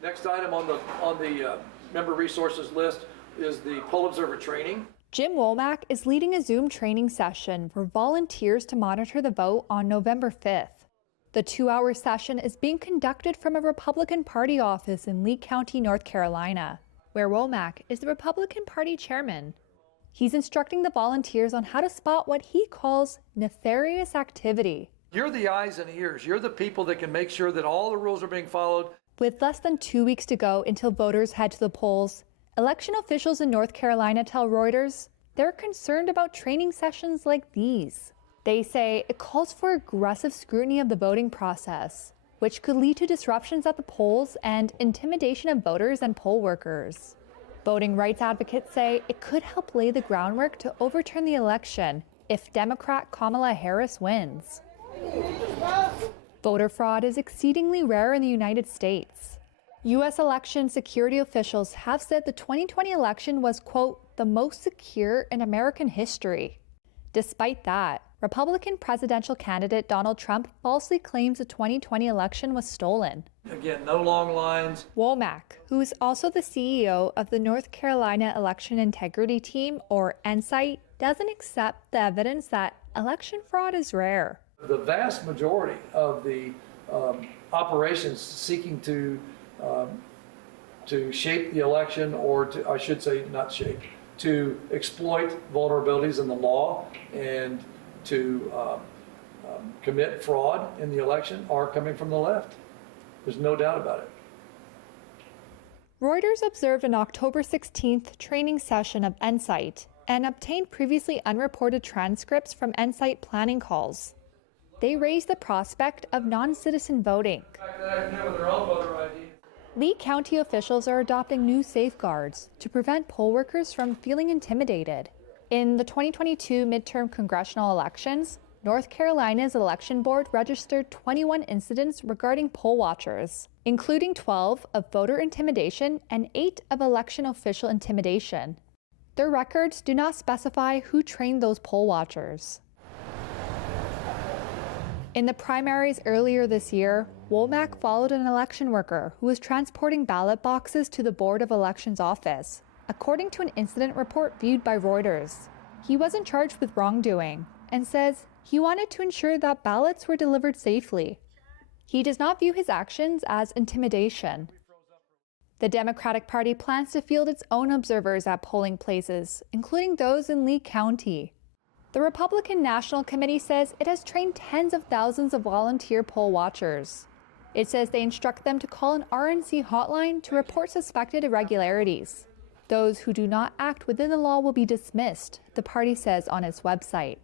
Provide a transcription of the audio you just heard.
Next item on the member resources list is the poll observer training. Jim Womack is leading a Zoom training session for volunteers to monitor the vote on November 5th. The 2-hour session is being conducted from a Republican Party office in Lee County, North Carolina, where Womack is the Republican Party chairman. He's instructing the volunteers on how to spot what he calls nefarious activity. You're the eyes and ears. You're the people that can make sure that all the rules are being followed. With less than 2 weeks to go until voters head to the polls, election officials in North Carolina tell Reuters they're concerned about training sessions like these. They say it calls for aggressive scrutiny of the voting process, which could lead to disruptions at the polls and intimidation of voters and poll workers. Voting rights advocates say it could help lay the groundwork to overturn the election if Democrat Kamala Harris wins. Voter fraud is exceedingly rare in the United States. U.S. election security officials have said the 2020 election was, quote, the most secure in American history. Despite that, Republican presidential candidate Donald Trump falsely claims the 2020 election was stolen. Again, no long lines. Womack, who is also the CEO of the North Carolina Election Integrity Team, or NSITE, doesn't accept the evidence that election fraud is rare. The vast majority of the operations seeking to shape the election, or to, I should say, not shape, to exploit vulnerabilities in the law and to commit fraud in the election are coming from the left. There's no doubt about it. Reuters observed an October 16th training session of NSITE and obtained previously unreported transcripts from NSITE planning calls. They raised the prospect of non-citizen voting. Lee County officials are adopting new safeguards to prevent poll workers from feeling intimidated. In the 2022 midterm congressional elections, North Carolina's election board registered 21 incidents regarding poll watchers, including 12 of voter intimidation and 8 of election official intimidation. Their records do not specify who trained those poll watchers. In the primaries earlier this year, Womack followed an election worker who was transporting ballot boxes to the Board of Elections office, according to an incident report viewed by Reuters. He wasn't charged with wrongdoing and says he wanted to ensure that ballots were delivered safely. He does not view his actions as intimidation. The Democratic Party plans to field its own observers at polling places, including those in Lee County. The Republican National Committee says it has trained tens of thousands of volunteer poll watchers. It says they instruct them to call an RNC hotline to report suspected irregularities. Those who do not act within the law will be dismissed, the party says on its website.